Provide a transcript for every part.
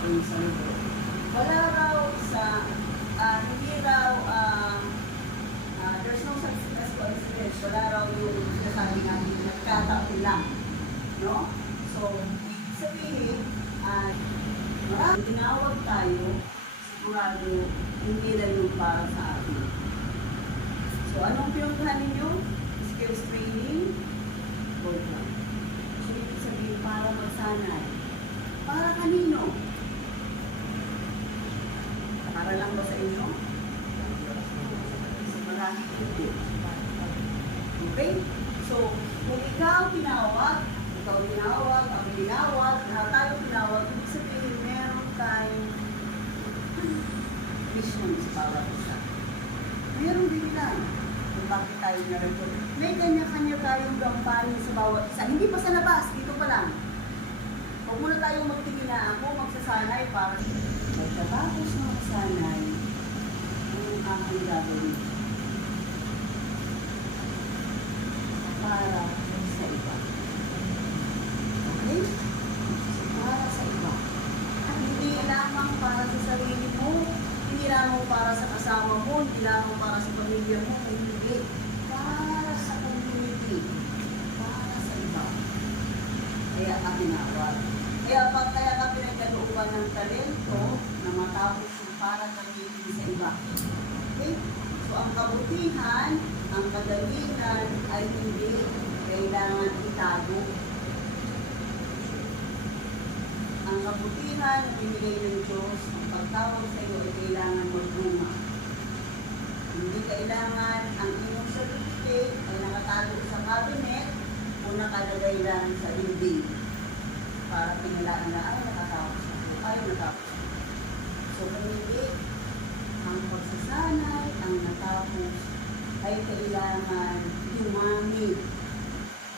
dun sa libro. Wala raw sa, hindi raw, there's no such as coincidence. Wala raw yung sinasabi natin, nagkataon lang. No? So, sabihin, maraming tinawag tayo, sigurado, hindi lang yung para sa atin. So, anong pinuntahan ninyo? Skills training? Gold lang. So, ibig sabihin, para magsanay. Para kanino? Para lang ba sa inyo? So, marami hindi. Okay? So, kung ikaw tinawag, ako tinawag, lahat tayo tinawag, ibig sabihin, meron tayong mission sa bawat isa. Meron din lang kung bakit tayo narito. May kanya-kanya tayong gampanin sa bawat isa. Hindi pa sa labas, dito pa lang. Huwag muna tayong magtingin na ako, magsasanay para pagkatapos ng magsanay, ang aking gagawin para sa iba. Okay? So, para sa iba. At hindi lamang para sa sarili mo, hindi lamang para sa kasama mo, hindi lamang para sa pamilya mo, hindi. Para sa community. Para sa iba. Kaya ka tinawag. Kaya ka pinagkalooban ng talento na matapos yung para gamitin sa iba. Okay? So, ang kabutihan, ang kagalingan ay hindi kailangan itago. Ang kabutihan na binigay ng Diyos, ang pagtawag sa iyo ay kailangan magbunga. Hindi kailangan ang inyong certificate ay nakatago sa cabinet o nakalagay lang sa dingding para pinalaan na ay nakatapos na ay natapos. So, hindi ang pagsasanay, ang natapos ay kailangan dumami,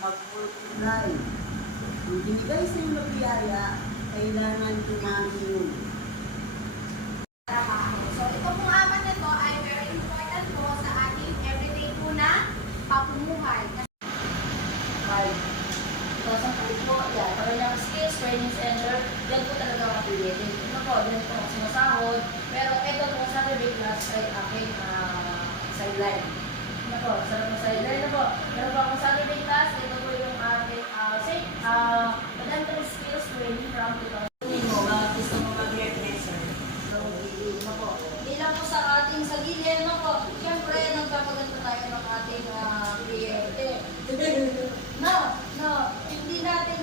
mag-multiply. Ang binigay sa iyo na biyaya, kailangan dumami yun. So, ito pong apat na ito ay very important po sa ating everyday po na pamumuhay. Ito sa po, yan, para yung skills training center, yan po talaga mapilitin. Ito po, yan po sumasahod, pero ito po sa Saturday class ay aking sideline. Ito po, sarap ng sideline na po. Pero po ang Saturday class, ito po yung aking entrance skills training from 2000. Gusto mo mag-hairdresser? So, ito po. Hindi lang po sa ating sagilin, no po. Siyempre, nagpapaganda tayo ng ating kliyente. No, hindi natin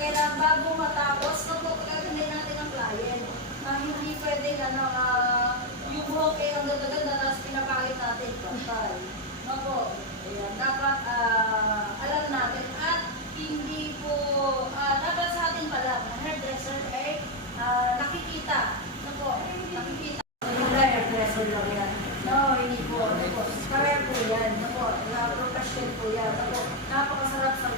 kailangan bago matapos, no po, pagkakamay natin ang client. Hindi pwede yung buhok ay ang ganda-ganda, tapos pinapakit natin. Kapal. No po. Ayan, dapat alam natin at hindi po, dapat sa atin pala, hairdresser ay nakikita. No po, nakikita. Yung hairdresser lang yan. No, hindi po. No po. Career po yan. No po. Profession po yan. No po. Napakasarap sa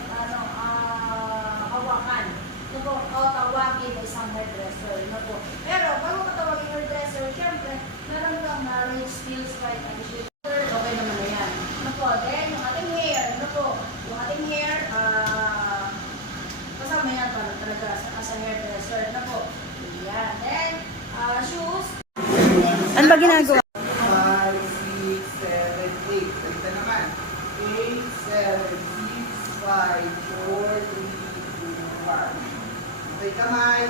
hawakan. No po. O tawagin isang hairdresser. No po. Pero bago ka tawagin hairdresser, syempre, meron kang knowledge, skills, right, and shit. Okay naman na yan. No po. Then, yung ating hair. No po. Yung ating hair, kasama yan talaga sa hairdresser. No po. Yan. Then, shoes. Ano ba ginagawa? 5, 6, 7, 8. Ito naman. 8, 7, 6, 5, 4, 3, 2, 1. Okay, kamay.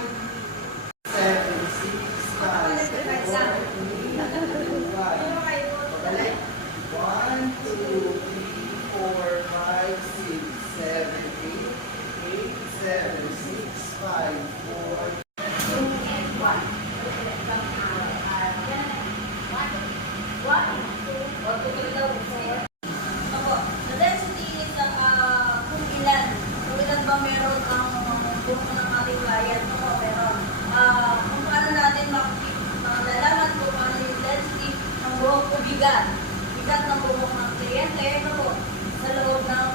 7, 6, 5, 4, 3, 2, 1. Balik. 1, 2, 3, 4, 5, 6, 7, 8. 8, 7, 6, 5, 4, The density is kung ilan ba meron ang buhok ng ating client. Meron. Kung paano natin malalaman kung ano yung density ng buhok o bigat ng buhok ng kliyente sa loob ng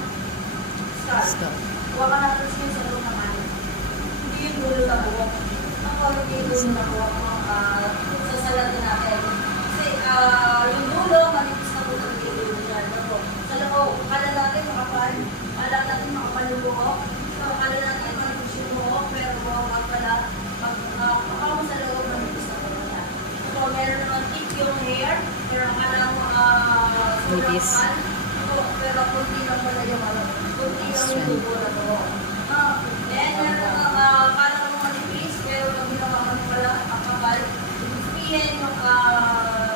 scalp. Huwag ka natin sa loob ng ano. Hindi yung dulo ng buhok. Hindi yung dulo ng buhok sa salat natin. Kasi yung dulo, manipis na po ng dulo niya. Sa loob, kala natin makapal, kala natin makapal yung buhok. So, kala natin manipis yung buhok, pero buhok pala Nipis. Pero kunti lang pala yung ano, kunti lang yung tubo na to. And meron kala mo manipis, pero pag ginawa mo pala kakapal, sabihin yung rubber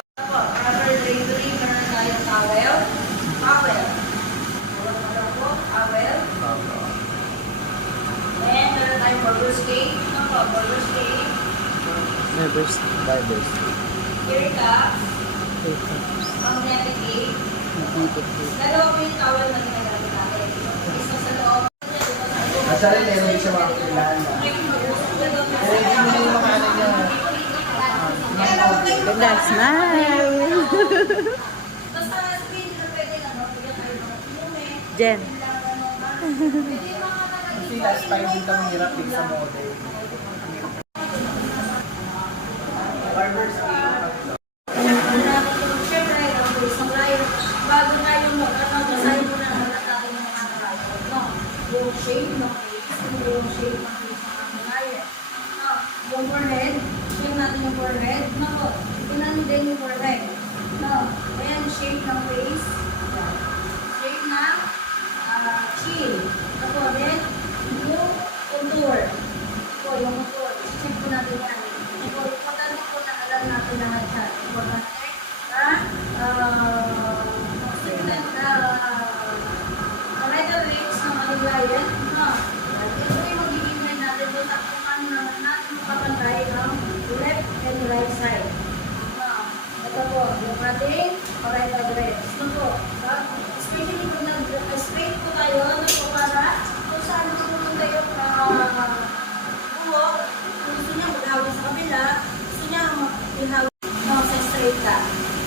drapery, meron tayong towel. Towel. Wala po, towel. And meron tayong burger cake. Burger cake. Barbers. Here cups. Magnetic cake. Dalawa po yung towel na ginagamit natin. Isa sa loob. Masarap meron siya mga kailangan. Pero hindi mo yung mga ano niya. Ganda, smile. Basta screen na pwede lang. Bigyan tayo ng inumin. Jen. Kasi last time din kami hirap din sa model. Barber's cake. Siyempre, isang layer. Bago tayo basahin mo na natin yung mga layer. No? Yung shape ng face, yung shape ng face ng mga layer. No? Yung forehead, shape natin yung forehead. No? Tingnan din yung forehead. No? Ayan, shape ng face. Shape ng chin. Ako, then, yung contour. Ito, yung contour. Check po natin yan. Ito, importante po na alam natin lahat yan. Importante right lips ng ating lion. Ito yung magiging line natin doon at kung ano naman natin makapantay ang left and right side. Ito po, yung ating right address. Ito po, especially kung nag-straight po tayo, ano po para kung saan pumunta yung buhok, kung gusto niya maghawin sa kabila, gusto niya ihawin sa straight ka.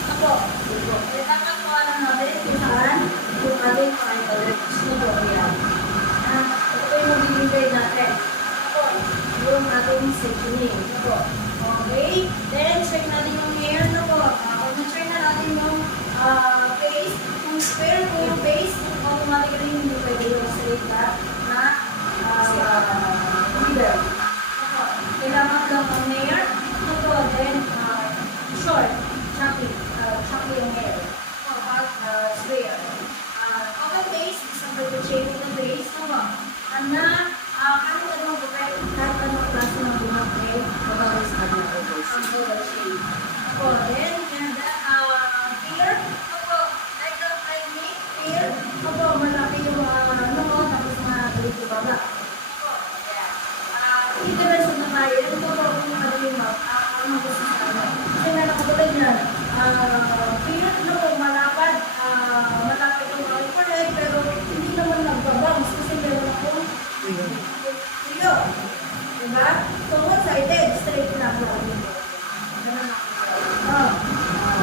Ako, ito. Tatatawa lang natin kung saan yung ating right address. Ito po, yan. Ito po yung magbibigay natin. Ako, yung ating sectioning. Ito po. Okay. Then, check natin yung hair. Ito po. Kung na-check na natin yung face, kung square po yung face, automatically hindi pwede yung straight na middle. Ako, kailangan lang ang hair. Ito po, then, short, choppy. Choppy yung hair. Square. Okay, face, isang pwede shape ng face. Ito ano ka naman po kahit anong klase ng bumak eh, mabawis ka na ang oval shape. Ako, then, and here, ako, like me, here, ako, malaki yung tapos mga dito baba. Ako, yeah. Interest na tayo, ito po kung nakagaling mo, ano gusto sa ano. Kasi meron ko tulad yan, here, malapad, malapad yung mga forehead, pero hindi naman nagbabounce kasi meron akong Rio. Diba? So, one-sided, straight na po. Ganun ako.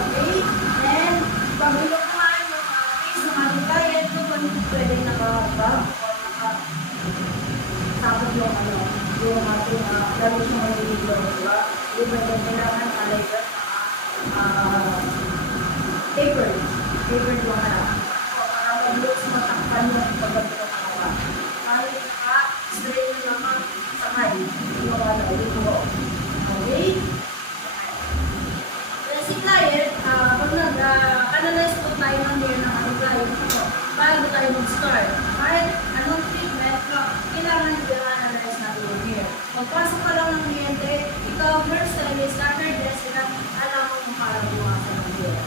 Okay. Then, pag ilok naman yung face ng ating client, kung pwede nakabang o nakasakot yung ating lalo siya mag-video. Diba? Diba yung kailangan talaga tapered. Tapered yung harap. Para mag-look sa matakpan yung pagdating ng kawa. Kahit straight na naman sa high. Okay? Kaya si client, pag nag-analyze po tayo ng hair ng ating client, bago tayo mag-start, kahit anong treatment, kailangan i-analyze natin yung hair. Magpasok ka lang ng kliyente, ikaw first stylist, after dress, alam mo kung paano bumasan ng hair.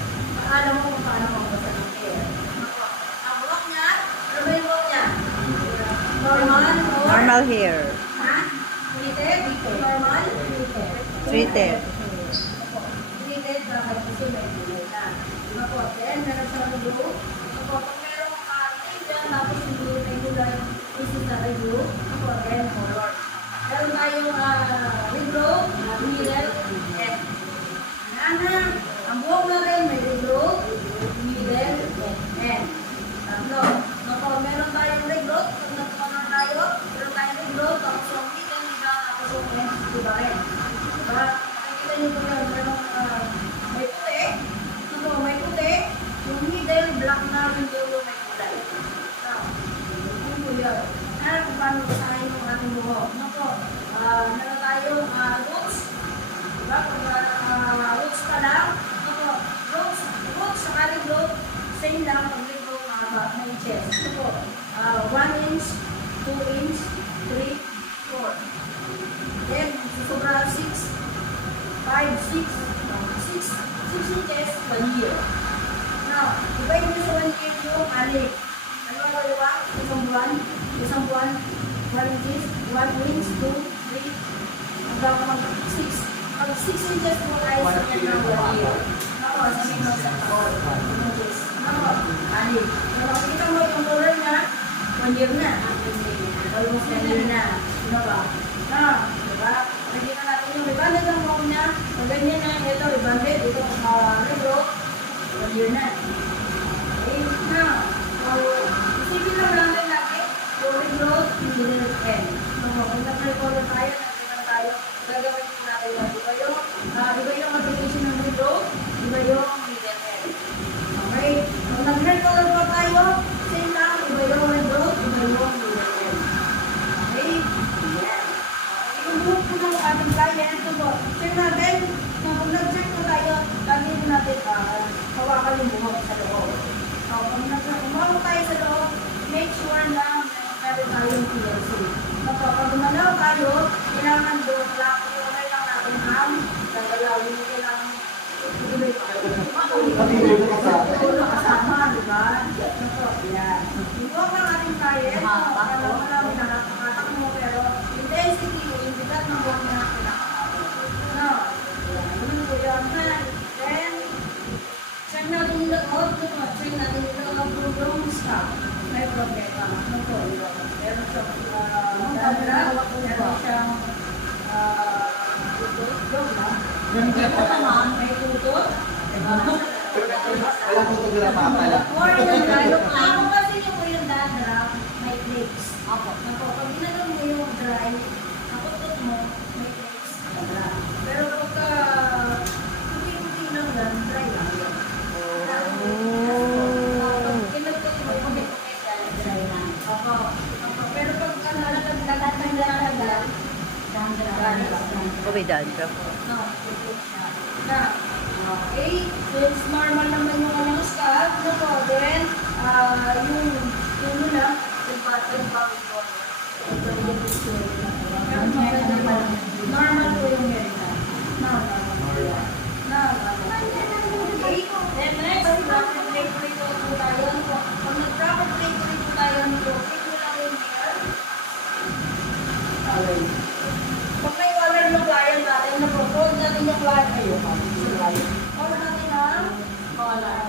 Alam mo kung paano magbasan ng hair. Ang walk niya, ano ba yung walk niya? Normal or? Normal hair. Ha? Treated? Normal? Treated. Treated bakit kasi may treated na. Ako, then meron sa review. Ako, kung meron treated, tapos hindi regular visit na review, ako, then color. Meron tayong review, middle, and ang buhok natin may review, middle, and tatlo. Ako, meron tayong review, pag natutunan tayo, meron tayong review, tapos yung middle, tapos yung end, diba rin? Diba? Nakikita niyo po yun, merong may puti, ito may puti, yung middle, black na, yung dulo may kulay. Yun po yun. Kung paano basahin yung ating buhok. Ito, meron tayong roots, diba? Pag roots pa lang, ito, roots, saka rin root, same inches, 1 year. Now, divide mo sa 1 year yung alik. Ano ang dalawa? Isang buwan, 1 inches, 1 inch, 2, 3, hanggang mag 6. Pag 6 inches mo tayo sa kanya ng 1 year. Ako, sabihin mo sa taon. Inches. Ako, alik. Kung makikita mo yung color na, 1 year na. Almost 1 year na. Ano ba? Diba? Nakikita natin yung rebanded ang buhok niya. Pag ganyan na, ito rebanded, ito regrowth. 1 year na. Okay, na. So, isipin lang natin lagi, yung regrowth, hindi na end. So, kung nag-recolor tayo, gagawin po natin yun. Di ba yung application ng regrowth? Di ba yung middle end? Okay? Kung nag-recolor pa tayo, same lang, di ba yung regrowth? Di ba yung middle end? Okay? Yan. Yung buhok po ng ating client, ito po. Check natin, kung nag-check po tayo, lagi po natin hawakan yung buhok sa loob. So, kung umawak tayo sa loob, make sure na meron tayong PLC. Pag gumalaw tayo, kailangan doon lang, i-okay lang natin ang gagalawin mo kailangan tulong kasama, di ba? Yan. Ibuwag lang ating client, alam mo namin na nakakatak mo, pero intensity, yung bigat ng buhok na pinakakabot. No? Yan po yun. Then, check natin yung loob, check natin yung loob, yung stop. May problema. Ano po? Meron siyang dandruff, meron siyang tutot, no? May tutot. Walang photograph pala. Or yung dandruff. Ako kasi yung dandruff, may flakes. Ako. Pag ginagawa mo yung dry, nakutot mo, may flakes. Pero pagka puti-puti lang yan, dry lang yan. Pero pag nalaglag, May dandruff. okay, since normal naman yung kanyang scalp, then, yung muna, normal po yung hair na. Okay, then next, proper plate po tayo. Pag nag-proper plate po tayo nito, pick mo lang yung hair. Pag may color ng client natin, na-propose natin yung client kayo. Color natin ang color.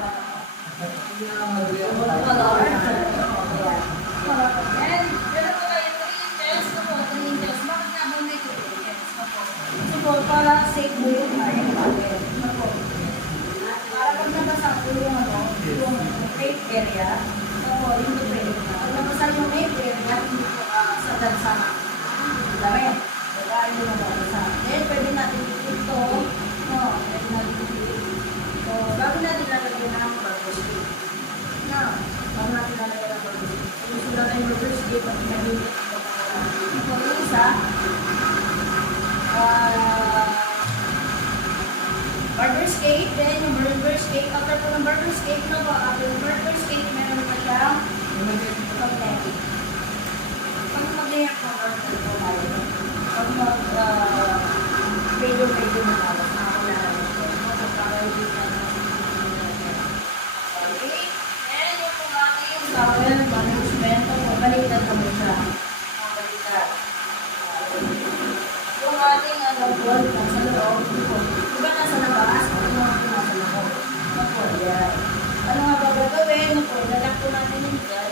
And, meron po tayo 3 inches. 3 inches. Bakit nga ba may 3 inches? So po, para safe mo yung client natin. Para pag nabasa ko yung rape area, yung rape. Pag nabasa yung rape area, hindi po sa dansa. Damit. Pagkain yung nabasa. Then, pwede natin ito. Pwede natin ito. So, bago natin lalagyan ng burger steak. Bago natin lalagyan ng burger steak. Susulat ang burger steak at pinagigit ito. Ito yung isa. Burger steak. Then, yung burger steak. After po ng burger steak, after ng burger steak, meron pa siyang cosmetic. Pag mag-react ng burger po tayo. Pag mag-radio na tapos nakakalaran ito. Para hindi na okay. And yung po ating towel, management, baliktad kami siya. Baliktad. Yung ating ball, nasa loob. Diba nasa labas? Ano nasa loob? Yan. Ano nga ba gagawin? Lalak po natin yung dyan.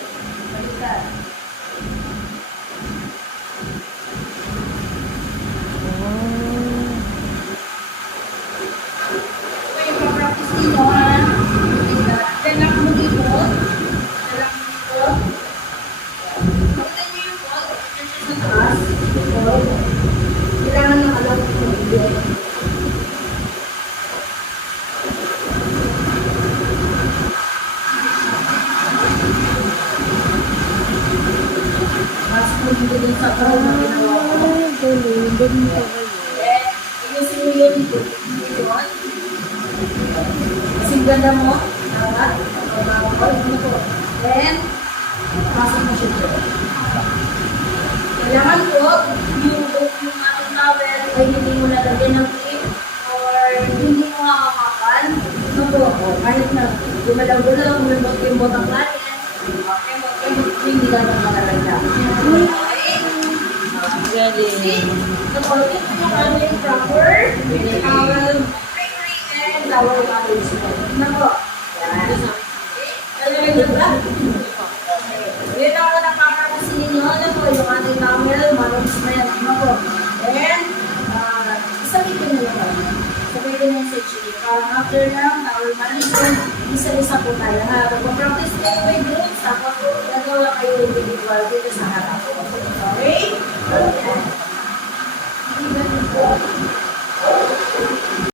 Baliktad. Lalak mo dito. Pagkita niyo yung ball, sa taas. Kailangan ng alam ko dito. Mas po dito din sa tao na ginawa ko. Ayusin mo yun dito. Kasi ganda mo. Then, pasok mo siya dito. Kailangan po, yung ating towel, ay hindi mo nalagyan ng clip or hindi mo makakakan, no po, kahit na gumalaw-gulaw, gumalaw yung botang client, hindi dapat makalagyan. Galing. So, ito yung aming proper towel and towel management. Ano po? Yan. Ano yung ba? Yun ang unang papapasin ninyo. Ano po yung ating towel management. Ano po? And, isabitin nyo naman. Sabitin nyo sa chief. After ng towel management, isa-isa po tayo. Mag-practice kayo by groups. Tapos, nagawa kayo individual dito sa harap. Okay? Okay.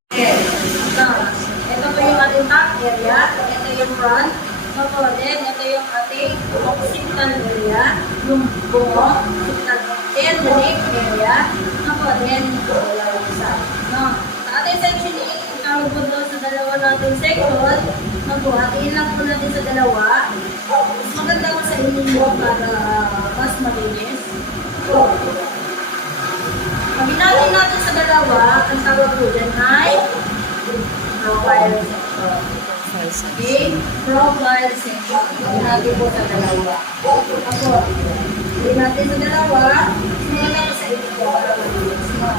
Okay. Now, ito po yung ating back area. Ito yung front. So, then, ito yung ating occipital area. Yung bungo. Occipital. Then, the neck area. So, then, wala yung isa. No. Sa ating section 8, tawag po doon sa dalawa nating section. So, hatiin lang po natin sa dalawa. Mas maganda ko sa inyo para mas malinis. So, paginatin natin sa dalawa, ang tawag po dyan ay profile section. Okay? Profile section. Paginatin po sa dalawa. Ako, paginatin sa dalawa, simula ko sa inyo para malinis mo.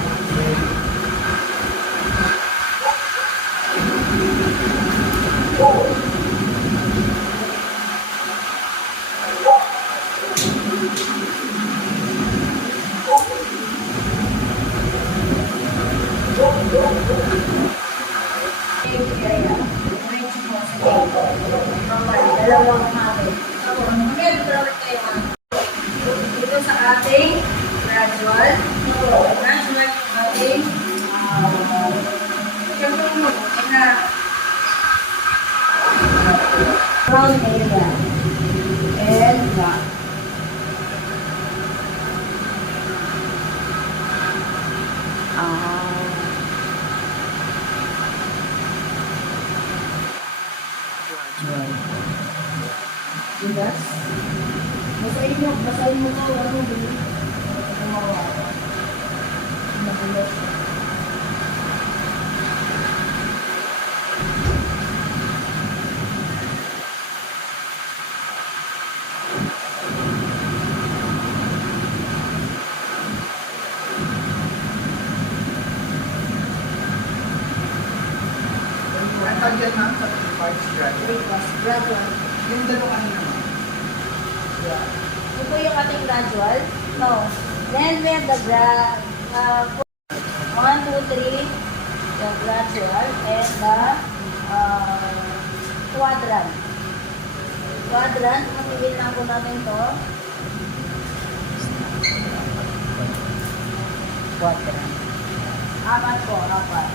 Dalawang natin. Ito sa ating gradual. Gradual yung ating siyempre mabuti na round area. And back. Diba? Basahin mo ko, ano, gumawa. Magulat. Ang tagyan na sa parts graduate. Gradual. Yung dalawa ano naman? Ito yung ating gradual. No. Then we have the 1, 2, 3, the gradual, and the quadrant. Quadrant, matigil lang po natin to. Quadrant. Apat po, apat.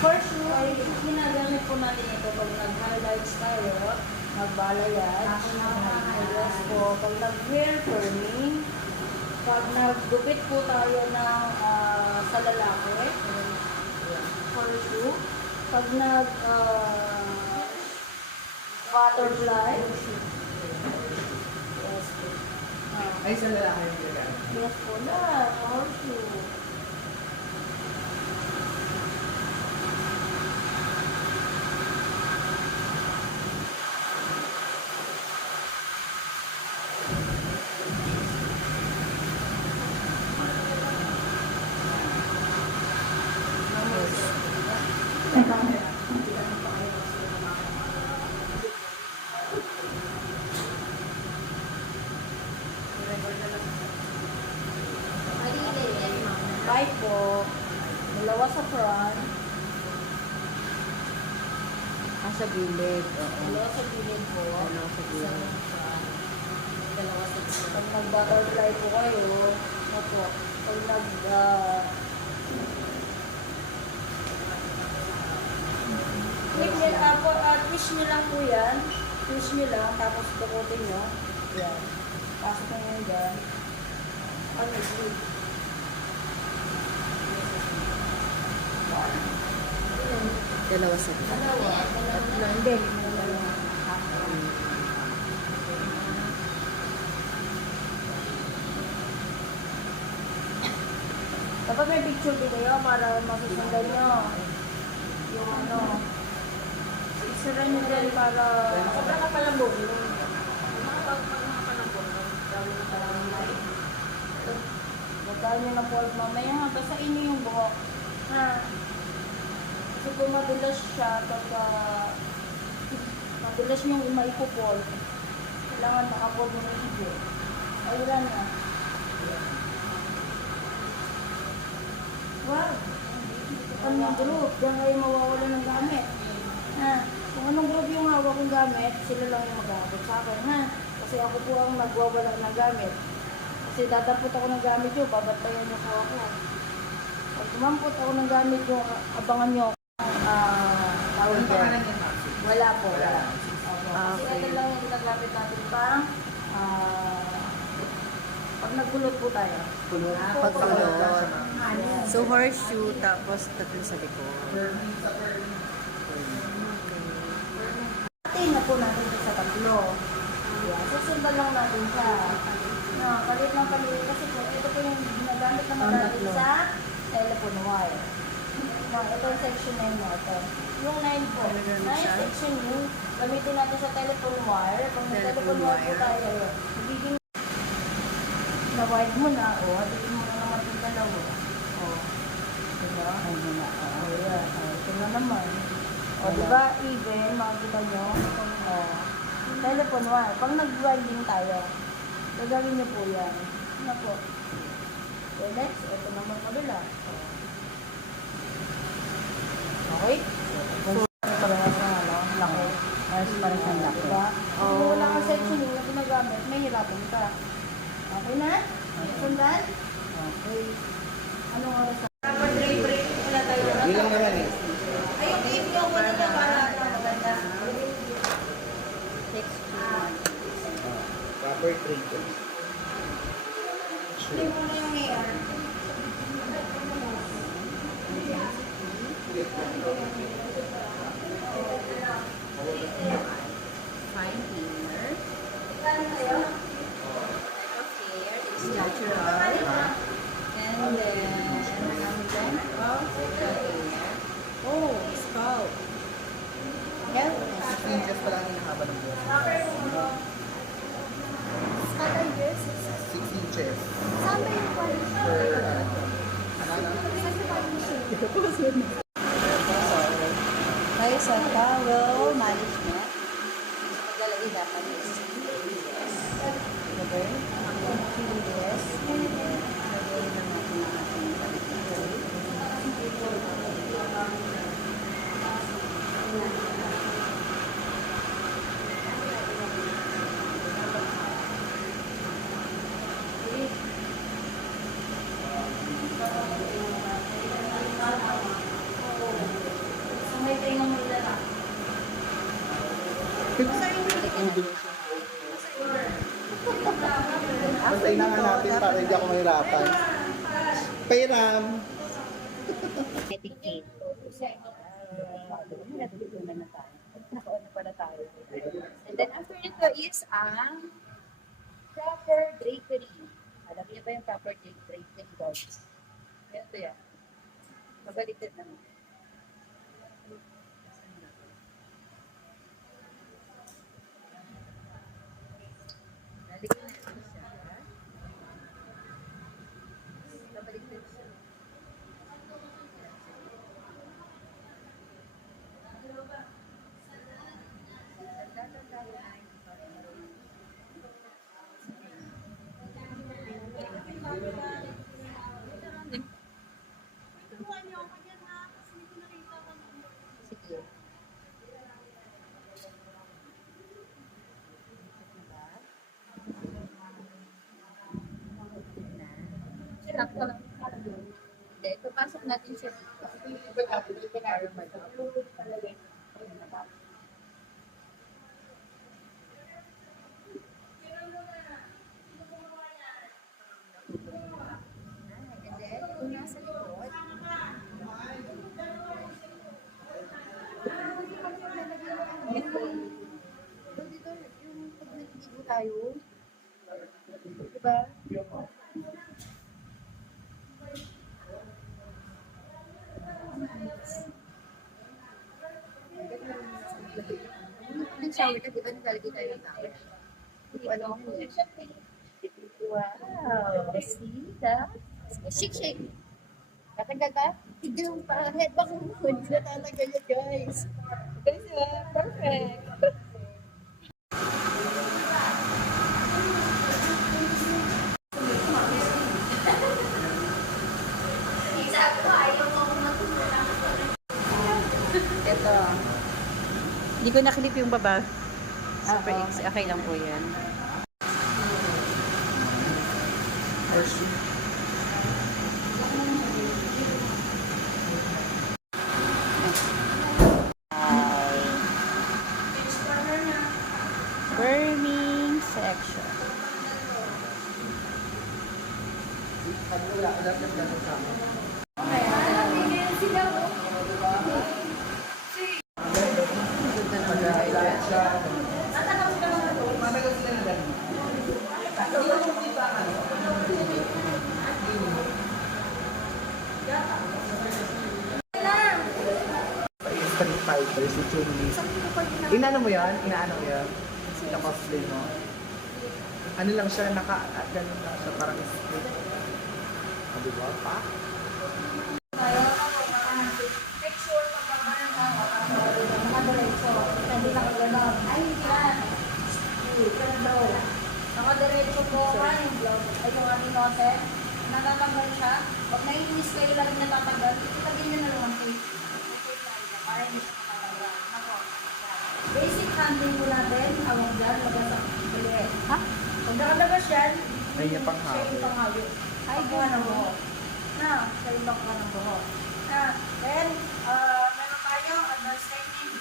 First rule ay ginagamit po natin ito pag nag-highlights tayo, nag-balayage, yes po, pag nag-wear firming, pag nag-gupit po tayo ng sa lalaki, first rule, pag butterfly, yes po. Ay, sa lalaki yung ginagamit. Yes po na, first rule. Right po, dalawa sa front, Sa gilid. dalawa sa gilid po, Dalawa sa gilid. isang front, dalawa sa front. Pag nag-butterfly po kayo, opo, pag click nyo, twist nyo lang po yan, twist nyo lang, tapos dukutin nyo, yan, pasok nyo yan dyan, click. Dalawa sa gilid. Dalawa. Hindi. Dapat may picture din kayo para masusundan nyo. Yung ano. Isura nyo din para... Sobra ka pala mo. Magdaan nyo ng polvo mamaya ha. Basain nyo yung buhok. Ha? Kasi kung madulas siya, pagka madulas yung maipupol, kailangan makapolvo ng ibo. Ayun na. Wow! Ano yung group? Diyan kayo mawawala ng gamit. Ha? Kung anong group yung hawak kong gamit, sila lang yung mag-aabot sa akin, ha? Kasi ako po ang nagwawala ng gamit. Kasi datapot ako ng gamit yun, babatayan niyo po ako. Pag kumampot ako ng gamit yung abangan niyo, tawag dyan. Wala po, wala. Kasi ito lang yung ginagamit natin pang, pag nagkulot po tayo. Pagkulot. So, horseshoe, tapos tatlo sa likod. Atin na po natin ito sa tatlo. Yan, susundan lang natin siya. No, palit ng palit kasi po, ito po yung ginagamit naman natin sa telephone wire. No, ito yung section 9 mo. Ito. Yung 9 po. 9 section yung gamitin natin sa telephone wire. Pag may telephone wire po tayo, ibigin na-wide mo na, o, hatiin mo na naman yung dalawa. O, diba? Ano na, O, yan. O, ito na naman. O, diba, even, makikita nyo, o, telephone wire. Pag nag-winding tayo, gagawin nyo po yan. Ano po? So, next, ito naman kabila. Okay? So, parehas na, ano, laki. Mas parang siyang laki. Diba? Kung wala kang sectioning na ginagamit, may hirapan ka. Okay na? Sundan? Okay. Anong oras na? Dapat break wala tayo. Yun lang naman eh. Ay, yung game nyo, wala na para maganda. Proper treatment. Hindi mo na yung hair. Fine hair. Saan kayo? Hair is natural. And then, of the hair. Oh, scalp. Yan. 16 inches pa lang yung haba ng buhok. Saan ba yung 6 inches. Saan ba yung quality? Per, Tayo sa towel management. Paglalagay dapat is okay. Yes. Lagay lang natin ang ating balik. May tingang mo na. Pantay na nga natin para hindi ako mahirapan. Pairam! Etiquette. Natutunan na tayo. Nakauna pala tayo. And then after nito is ang proper drapery. Alam niyo ba yung proper drapery, guys? Yan ito yan. Mabaliktad naman. Naligyan na ito siya. Mabaliktad siya. Sige. Sinap ko lang. Hindi, papasok natin siya dito. Para mag- And then, kung nasa likod, dito, yung pag nag-iigo tayo, diba? shower na, di ba naglalagay tayo ng towel? Hindi ko alam kung wow, see that? Shake, shake. Katagal ka? Tigil pa, head back mo. Hindi na talaga yun, guys. Guys, perfect. Sabi ko, ayaw mo akong matulungan. Ito. Hindi ko naklip yung baba. Super Oo. okay lang po yan. Burning section. Pag wala, dapat ganun sa akin. Pag-highlight siya. Matagal sila na ganun. Hindi pa ano. Street Fighter, si Chun-Li. Inano mo yan? Inaano mo yan? Naka-cosplay mo? Ano lang siya, ganun lang siya, parang street. Ano ba? Pa? Nakadiretso po ka yung vlog, ay yung aming note, natatanggal siya. Pag naiinis kayo lang natatanggal, itagin nyo na lang ang tape. Para hindi siya makatanggal. Ako. Basic handling mo natin, awang dyan, labas ang bilit. Ha? Pag nakalabas yan, Ay, niya pang siya yung panghawi. Ay, buha ng buho. Na, siya yung panghawi ng buho. Then, meron tayo, advanced technique.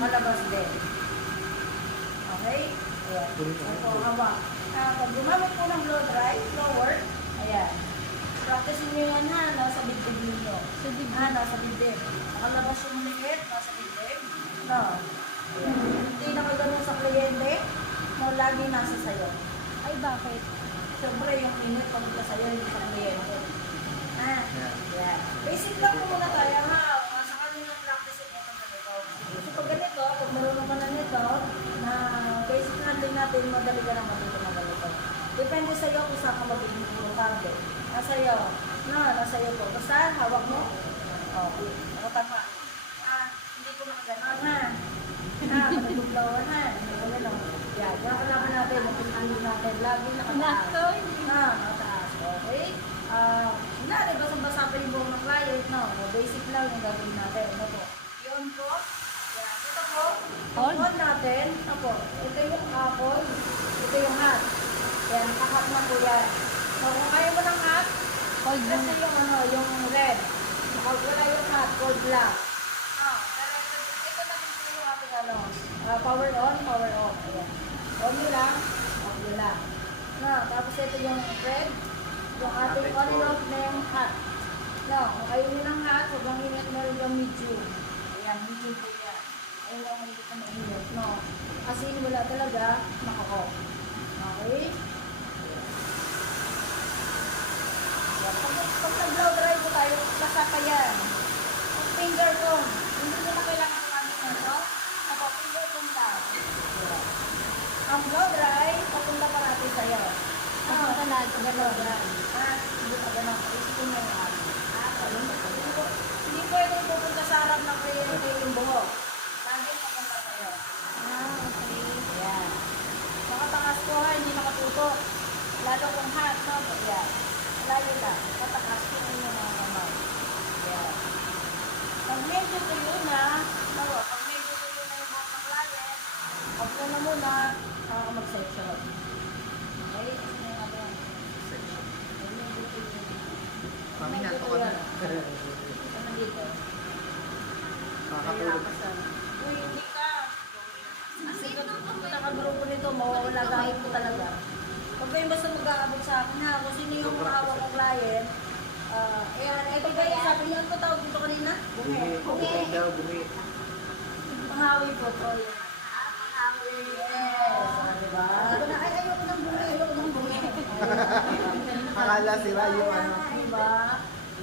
Malabas din. Okay? Ayan. Ako, haba. Pag gumamit po ng blow dry, lower, ayan. Practice nyo yan ha, nasa bibig ninyo. Nasa bibig. Nakalabas yung liit, nasa bibig. No. Ayan. Hindi nakaganon sa kliyente, no, lagi nasa sayo. Ay, bakit? Siyempre, yung init pag sa'yo, hindi sa kliyente. Ayan. Basic lang po muna tayo ha. Sa kanyo practice ito ganito. So pag ganito, pag marunong ka na nito, na basic natin, madali ka lang matuto na ganito. Depende sa'yo kung saan ka magiging importante. Nasa iyo. Nasa iyo po. Basta, hawak mo. Ako tama. Hindi ko makaganon ha. Matutuglawan ha. Ano. Yan. Yan kailangan natin. Matutulog natin. Lagi nakataas. Nakataas. Okay? Hindi, basta-basta pa yung buong ng client. No? Basic lang yung gagawin natin. Ano po? Yun po. Yan. Ito po. Hold natin. Ito po. Ito yung apple. Ito yung hat. Yan. Nakahat na po yan. So, kung ayaw mo ng hat, hold kasi yung red. Pag wala yung hat, hold black. Pero ito na din po yung ating power on, power off. Ayan. On nyo lang, off nyo lang. Tapos ito yung red. Yung ating on and off na yung hat. Kung ayaw nyo ng hat, huwag ang ingat meron yung medium. Ayan, medium po yan. Ayaw lang hindi ka mainit. Kasi wala talaga, naka-off. Okay? Pag nag-blow dry po tayo, basa pa yan. Finger comb. Hindi mo na kailangan namin nito. Ako, finger comb lang. Ang blow dry, papunta pa natin sa'yo. Papunta na, blow dry. Hindi pa ganun. Isipin mo yan. Hindi pwede pupunta sa harap ng kliyente yung buhok. Lagi papunta sa'yo. Okay. Ayan. Makatangas ko ha, hindi nakatutok. Lalo kung hat, no? Ayan. Layo lang. Matakas ko ninyo mga kamay. Ayan. Pag medyo tuyo na, pag medyo tuyo na yung buhok ng client, huwag mo na muna mag-section. Okay? Ano yung ano? Medyo tuyo. Mami, Medyo nato ka tuyo na. Ano dito? Makakatulog. Uy, hindi ka. Kasi kung nakagrupo nito, mawawala gamit ko talaga. Huwag kayong basta mag-aabot sa akin ha. Kung sino yung hawak ng client. Ayan, ito ba yung sabi niyo? Ano ba tawag dito kanina? Bumi. Bumi daw, bumi. Panghawi po. Panghawi. Yes. Diba? Ay, ayoko ng bumi. Ayoko ng bumi. Akala sila yung ano. Diba?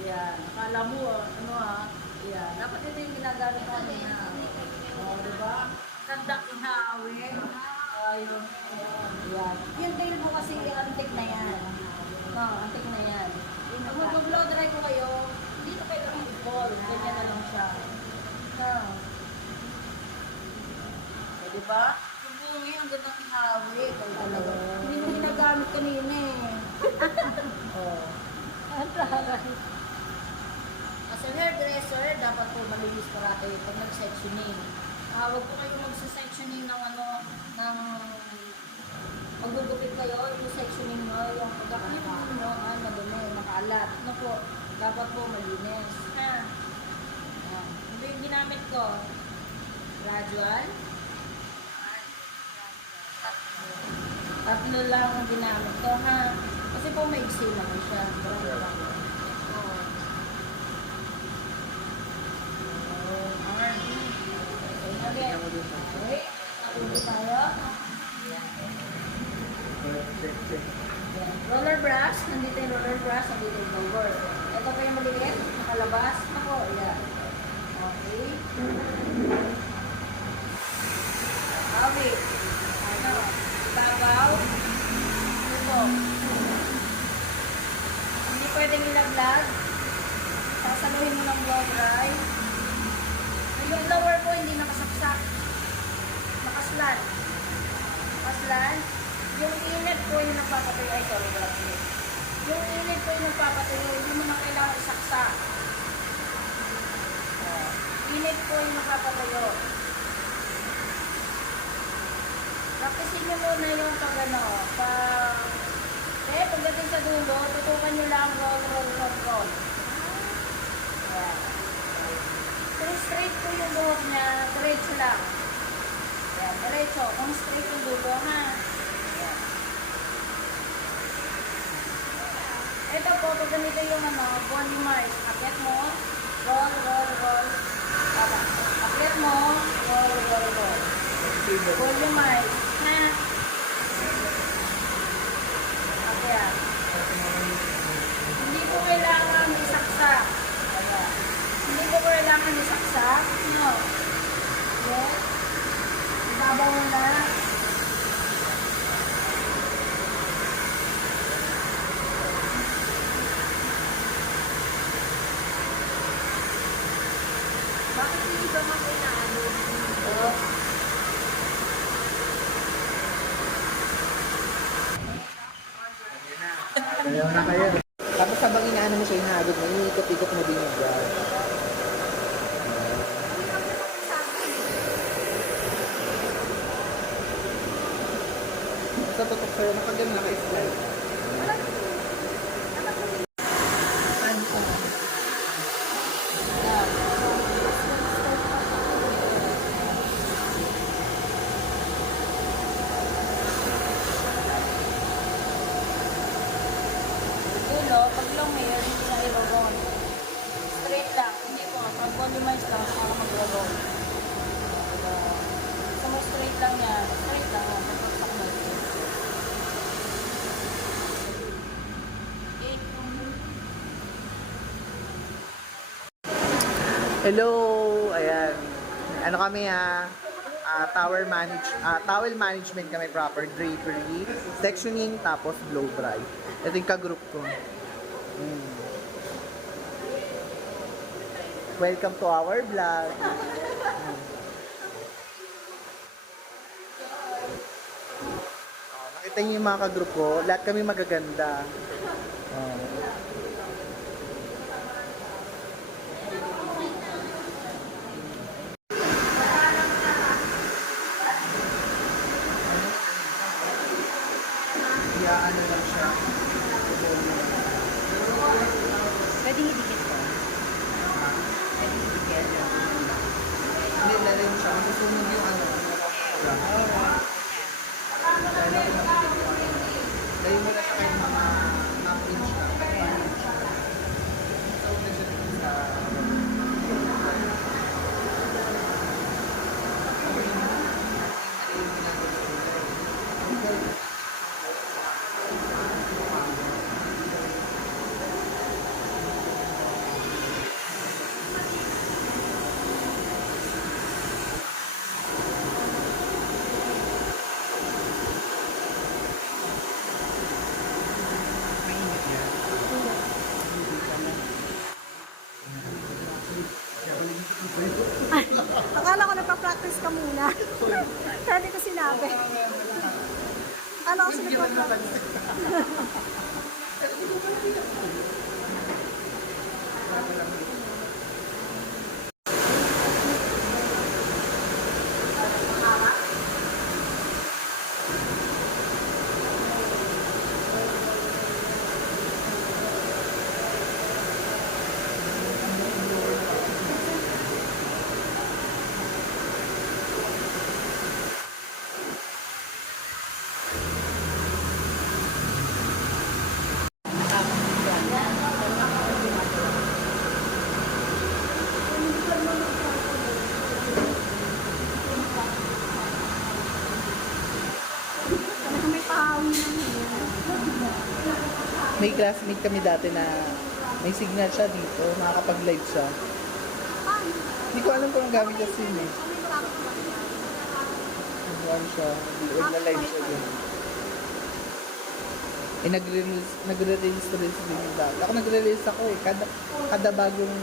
Ayan. Akala mo, ano ha. Ayan. Dapat ito yung ginagamit ko kanina. Diba? Kandak ihawi. Ayun. Yan. Yung tail mo kasi antik na yan. No, antik na yan. Pag mag-blow dry ko kayo, dito kayo kami i-ball. Ganyan na lang siya. No. Eh, di ba? Yung bungi, ang gandang ihawi. Talaga. Hindi mo ginagamit kanina eh. Oh. Ang taray. As a hairdresser, dapat po malinis parati pag nag-sectioning. Huwag po kayo mag-sectioning ng maggugupit kayo, yung sectioning mo, yung pagkakalip mo, madumi, nakaalat. Ano po, dapat po malinis. Ha? Ayan. Ito yung ginamit ko. Gradual. Tatlo lang ang ginamit ko, ha? Kasi po may iksi naman siya. Okay. Okay. Nakulo tayo. Yan. Roller brush. Nandito yung roller brush. Nandito yung blower. Ito pa yung maliliit. Nakalabas. Ako. Yan. Okay. Okay. Ano? Babaw. Ito. Hindi pwedeng ilaglag. Sasaluhin mo ng blow dry. Yung blower ko hindi nakasaksak. Nakaslan. Nakaslan. Yung init ko yung nagpapatuyo. Ay, sorry, wala ko. Yung init ko yung nagpapatuyo. Hindi mo na kailangan isaksak. Init ko yung nagpapatuyo. Practicein nyo muna yung pag ano. Pagdating sa dulo, tutukan nyo lang roll, roll, roll, roll. Ayan. Kung straight po yung buhok niya, diretso lang. Ayan, diretso. Kung straight yung dulo, ha? Ayan. Ito po, pag ganito yung volumize. Akyat mo, roll, roll, roll. Tama. Akyat mo, roll, roll, roll. Volumize. Ha? Akyat. Hindi po kailangan isaksak. Ayan. Hindi ko kailangan isaksak. No. Yes. Ibabaw mo na. Bakit hindi ba makinaano dito? Ayaw na kayo. Tapos habang inaano mo siya, hinahagod mo, iniikot-ikot mo din yung brush. Sa tutok sa'yo, nakagano naka-slide. Dulo, pag long hair, hindi na i-roll. Straight lang. Hindi po. Pag volumize lang, para mag-roll. So, mo straight lang yan. Straight lang. Pagpagsak mo. Hello! Ayan. Ano kami towel management kami proper, drapery, sectioning, tapos blow dry. Ito yung ka-group ko. Welcome to our vlog. Nakita niyo yung mga ka-group ko, lahat kami magaganda. Ano lang siya. Pwede idikit ko. Pwede idikit. Hindi, lalay mo siya. Masusunod yung ano. Layo mo na siya kahit mga inch lang. So, na siya dito sa... Ano kasi Bigyan nagpapalagay? ng pansin. Talagang may pahawi na May classmate kami dati na may signal siya dito, makakapag-live siya. Hindi ko alam kung ang gamit niya SIM eh. Nag-one siya, nag-live siya din. Eh, nagre-release din yung dati. Ako nagre-release ako eh. Kada bagong,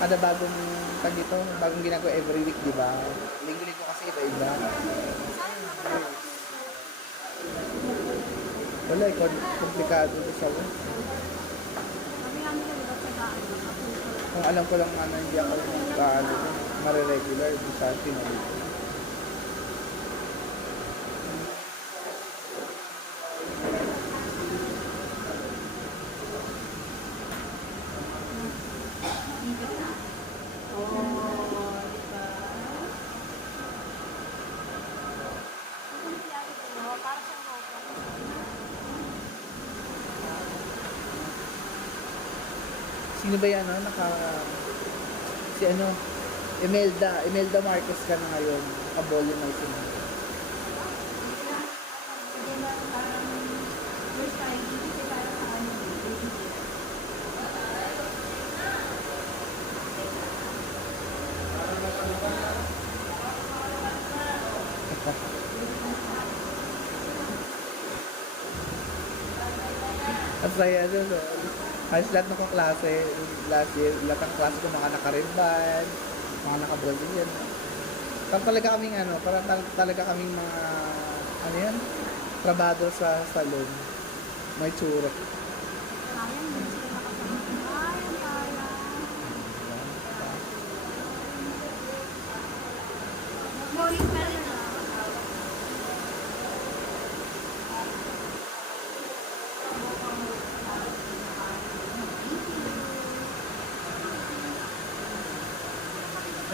kada bagong dito, bagong ginagawa every week, di ba? Linggo-linggo kasi iba-iba. Wala eh, komplikado sa akin. Kung alam ko lang hindi ako mare-regular, di sa atin. Sino ba yan, si Imelda Marquez ka na ngayon, naka-volumize na. Ang saya doon, no? Halos lahat ng klase, last year, lahat ng klase ko mga naka-red mga naka-balding yan. Parang talaga kaming talaga kaming mga, trabado sa salon. May tsura.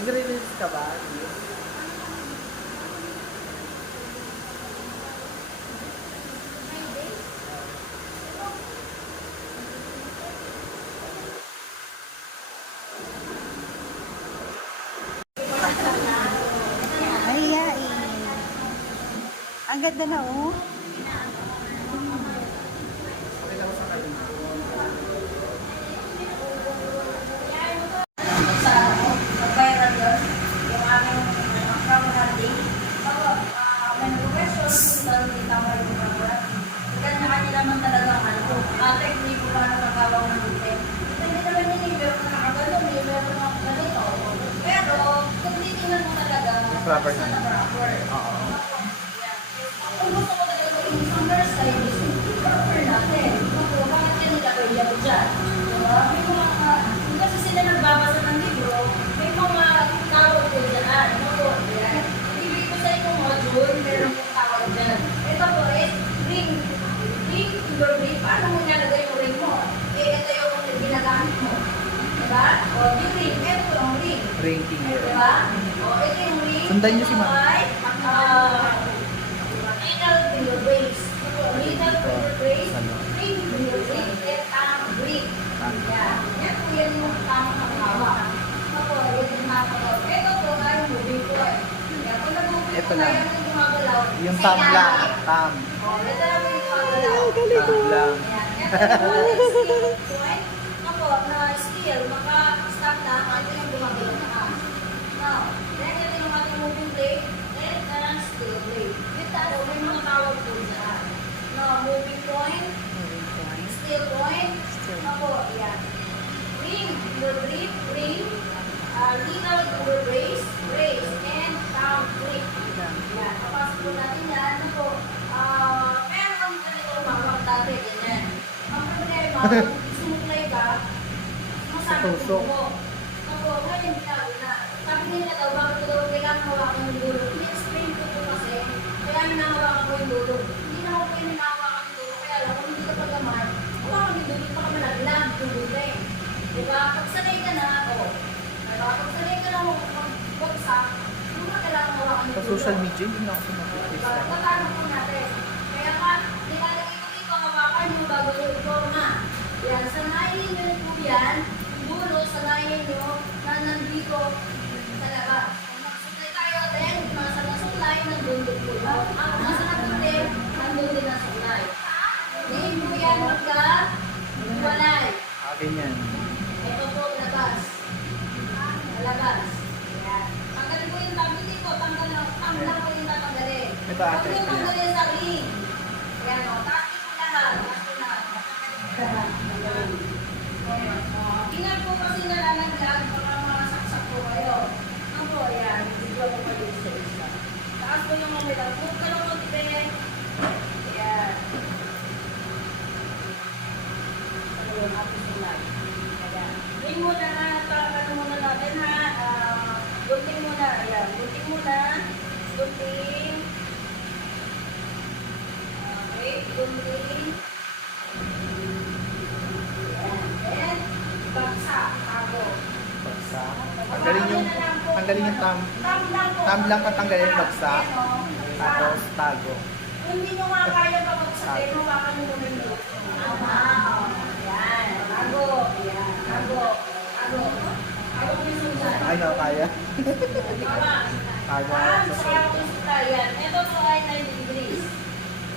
Nag-release ka ba? Ay, ang ganda na, oh. Viral yun, yung aming crowdfunding. May questions, lalo yung tama yung program. Kanya-kanya naman talaga technique kung paano magawa ng detail. Hindi naman nilibero na nakagano'n, nilibero na ganito. Pero, kung titingnan mo talaga, Proper na. proper. Oo. Kung gusto ko talaga maging isang hairstylist, proper natin. Kung bakit yan nilagay yan dyan? Diba? May mga, kasi sila nagbabasa ng libro, may mga tawag ko dyan. Yan. Ibig ko sa inyong module, meron kong tawag dyan. Ito po is ring. Ring, your ring. Paano mo nilagay yung ring mo? Ito yung ginagamit mo. Diba? Yung ring. Ito yung ring. Ranking yun. Diba? Ito yung ring. Sundan niyo si Ma'am. Renal finger brace. Renal finger brace. Ring finger brace. And tamang ring. Yan po yan yung tamang hawak. Ito yung nakakalaw. Ito po ay moving ko eh. Kung nag-moving Ito ko lang. kaya yung gumagalaw. Yung thumb lang. Thumb. Ito lang yung gumagalaw. Thumb lang. Ito yung skill point. Ako, na skill, maka-stop na, ito yung gumagalaw na. Now, then ito yung ating moving blade, then ang skill blade. May mga tawag po dyan. Now, moving point, skill point, ako, yan. Ring, your ring, needle, your brace, and thumb, grip. lang. Yan, papasok po natin yan. Ano po, meron ganito umawag dati, ganyan. Ang problema, kung sumuklay ka, masakit Sa yung buhok. Ako, ngayon binago na. Sabi nila daw, bakit ko daw kailangan hawakan yung dulo? I-explain ko po kasi, kaya hinahawakan ko yung dulo. Hindi na ako pwede hinahawakan yung dulo, kaya lang, kung hindi ka pagaman, hawakan yung dulo, baka malaglag yung dulo eh. Diba? Pag sanay ka na, diba? Pag sanay ka na magbagsak, hindi mo kailangan hawakan yung Sa dulo. social media, hindi na ako sumagot. Tatanong po natin. Kaya pa, nilalagay ko dito hawakan yung bago yung forma. Yan, sanayin nyo po yan. Yung dulo, sanayin nyo na nandito sa labas. Kung nagsuklay tayo, then, nasa nasuklay, nandun din po yun. Ang nasa nandun din, nandun din ang suklay. Hindi po yan magka-walay. Ganyan. Ito po, labas. Labas. Yan. Tanggalin po yung tabi dito. Tanggal po yung tatanggalin. Ito ate. Huwag yung tanggalin sa ring. Yan o. Taas po lahat. Taas po lahat. Ingat po kasi nalalaglag. Baka makasaksak po kayo. Ano po, yan. Video po kayo sa isa. Taas po yung mga metal. Move ka lang po, tipe. Yan. Ano yung ating sulat? Ayan. Ring muna na, ano muna natin ha, gunting muna, ayan, gunting muna, gunting, okay, gunting, ayan, then, bagsak, tago. Bagsak. Tanggalin yung tam lang patanggalin, bagsak. Tapos tago. Kung hindi nyo nga kaya pabagsakin, hawakan nyo muna yung tama, ayan, tago, ayan, tago, tago, tago yung sulat. Ay, no, kaya. Tama. Tago. Saka yung supply yan. Ito po ay 90 degrees.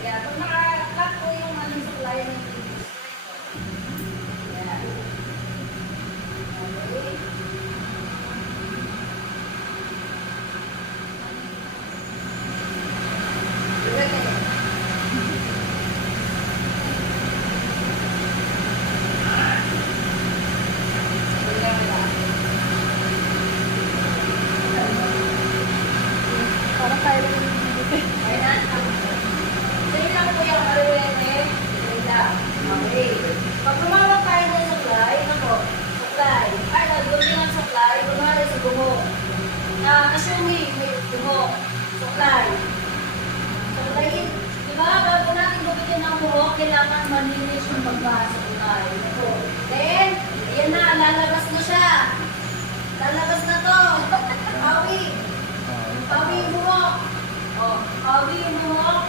Kaya pag naka-cut po yung anong supply, 90 degrees. Yan. Okay. Okay. Parang kaya lang yung Ayan. Sa'yo lang po yung maruwete. Okay. Pag tumawag tayo ng supply, ano po? Supply. Ay, nag-gunting ang supply. Kunwari sa buhok. Assuming may buhok. Supply. Supply. Diba? Bago natin gumitin ng buhok, kailangan malinis yung pagbasa ko tayo. Ano po? Then, ayan na, lalabas na siya. Lalabas na to. Awi. Pawi yung buhok. O, pawi yung buhok.